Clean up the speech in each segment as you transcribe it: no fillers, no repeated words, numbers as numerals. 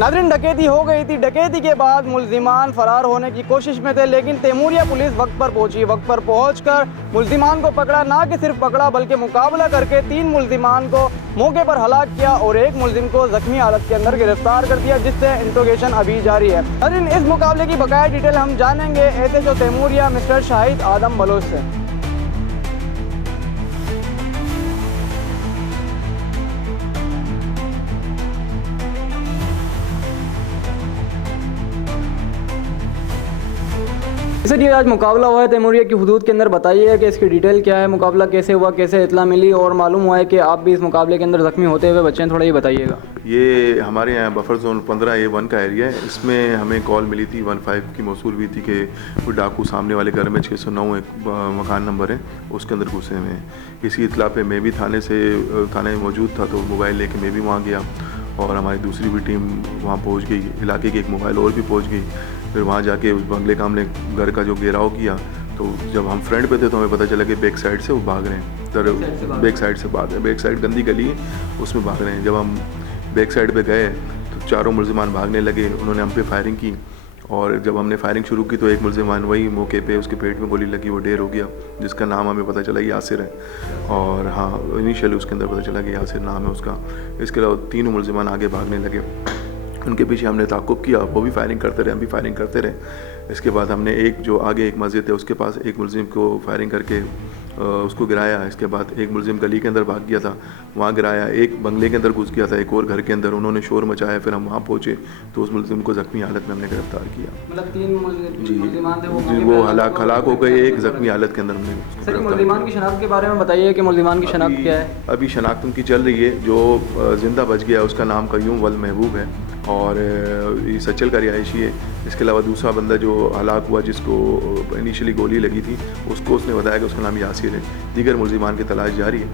नाज़रीन, डकैती हो गई थी। डकैती के बाद मुल्जिमान फरार होने की कोशिश में थे, लेकिन तैमूरिया पुलिस वक्त पर पहुंची। वक्त पर पहुंचकर मुल्जिमान को पकड़ा। ना कि सिर्फ पकड़ा बल्कि मुकाबला करके 3 मुल्जिमान को मौके पर हलाक किया और एक मुल्जिम को जख्मी हालत के अंदर गिरफ्तार कर दिया, जिससे इंट्रोगेशन अभी जारी है। नाज़रीन, इस मुकाबले की बकाया डिटेल हम जानेंगे SHO तैमूरिया मिस्टर शाहिद आदम बलोच से। सर, ये आज मुकाबला हुआ है तैमूरिया की हुदूद के अंदर, बताइए कि इसकी डिटेल क्या है, मुकाबला कैसे हुआ, कैसे इतला मिली, और मालूम हुआ है कि आप भी इस मुकाबले के अंदर ज़ख्मी होते हुए बच्चे हैं, थोड़ा ये बताइएगा। ये हमारे यहाँ बफर जोन 15A1 का एरिया है। इसमें हमें कॉल मिली थी 15 की मौसूल हुई थी कि कोई डाकू सामने वाले घर में 609 एक मकान नंबर है, उसके अंदर घुसे हुए हैं। इसी इतला पे मैं भी थाने में मौजूद था, तो मोबाइल लेके मैं भी वहाँ गया और हमारी दूसरी भी टीम वहाँ पहुँच गई। इलाके की एक मोबाइल और भी पहुँच गई। फिर वहाँ जाके उस बंगले का हमने घर का जो घेराव किया, तो जब हम फ्रंट पे थे तो हमें पता चला कि बैक साइड से वो भाग रहे हैं। तो बैक साइड से भाग रहे हैं, बैक साइड गंदी गली है, उसमें भाग रहे हैं। जब हम बैक साइड पे गए तो चारों मुल्जिमान भागने लगे। उन्होंने हम पे फायरिंग की और जब हमने फायरिंग शुरू की तो एक मुल्जिमान वही मौके पे उसके पेट में गोली लगी, वो ढेर हो गया, जिसका नाम हमें पता चला यासिर है। और हाँ, इनिशियली उसके अंदर पता चला कि यासिर नाम है उसका। इसके अलावा 3 मुल्जिमान आगे भागने लगे। उनके पीछे हमने ताक़ुब किया, वो भी फायरिंग करते रहे, हम भी फायरिंग करते रहे। इसके बाद हमने एक जो आगे एक मस्जिद है उसके पास एक मुल्जिम को फायरिंग करके उसको गिराया। इसके बाद एक मुल्जिम गली के अंदर भाग गया था, वहाँ गिराया। एक बंगले के अंदर घुस गया था, एक और घर के अंदर, उन्होंने शोर मचाया। फिर हम वहाँ पहुँचे तो उस मुल्जिम को ज़ख्मी हालत में हमने गिरफ्तार किया। मतलब 3 मुल्जिमान थे वो हलाक हो गए, एक ज़ख्मी हालत के अंदर हमने। सर, मुल्जिमान की शनाख्त के बारे में बताइए कि मुल्जिमान की शनाख्त क्या है। अभी शनाख्त उनकी चल रही है। जो ज़िंदा बच गया उसका नाम कयूम वल महबूब है और ये सचल का रिहायशी है। इसके अलावा दूसरा बंदा जो हलाक हुआ, जिसको इनिशियली गोली लगी थी, उसने बताया कि उसका नाम यासिर है। दीगर मुल्जिमान की तलाश जारी है,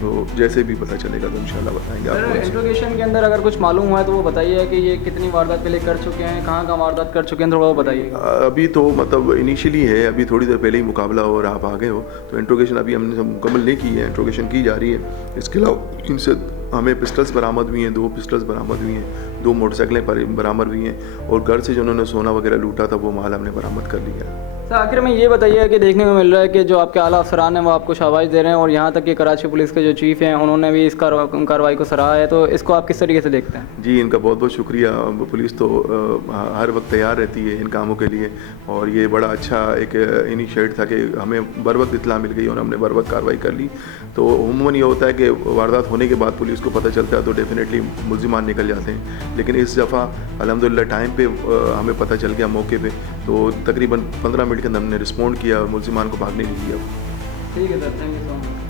तो जैसे भी पता चलेगा तो इंशाल्लाह बताएंगे आपको। इंट्रोगेशन के अंदर अगर कुछ मालूम हुआ है तो वो बताइए कि ये कितनी वारदात पहले कर चुके हैं, कहाँ कहाँ वारदात कर चुके हैं, थोड़ा वो बताइए। अभी तो मतलब इनिशियली है, अभी थोड़ी देर पहले ही मुकाबला और आप आ गए हो, तो इंट्रोगेशन अभी हमने मुकम्मल नहीं की है, इंट्रोगेशन की जा रही है। इसके अलावा इनसे हमें पिस्टल्स बरामद हुई हैं, 2 पिस्टल्स बरामद हुई हैं, 2 मोटरसाइकिलें बरामद हुई हैं और घर से जो उन्होंने सोना वगैरह लूटा था वो माल हमने बरामद कर लिया है। सर, आखिर में ये बताइए कि देखने को मिल रहा है कि जो आपके आला अफसरान हैं वो आपको शाबाश दे रहे हैं और यहाँ तक कि कराची पुलिस के जो चीफ़ हैं उन्होंने भी इस कार्रवाई को सराहा है, तो इसको आप किस तरीके से देखते हैं? जी, इनका बहुत बहुत शुक्रिया। पुलिस तो हर वक्त तैयार रहती है इन कामों के लिए और ये बड़ा अच्छा एक इनिशिएट था कि हमें बर वक्त इत्तला मिल गई और हमने बर वक्त कार्रवाई कर ली। तो उमूमन ये होता है कि वारदात होने के बाद पुलिस को पता चलता है तो डेफिनेटली मुल्जिमान निकल जाते हैं, लेकिन इस दफ़ा अल्हम्दुलिल्लाह टाइम पे हमें पता चल गया मौके पे, तो तकरीबन 15 मिनट के अंदर हमने रिस्पॉन्ड किया और मुल्जिमान को भागने नहीं दिया। ठीक है sir, thank you so much.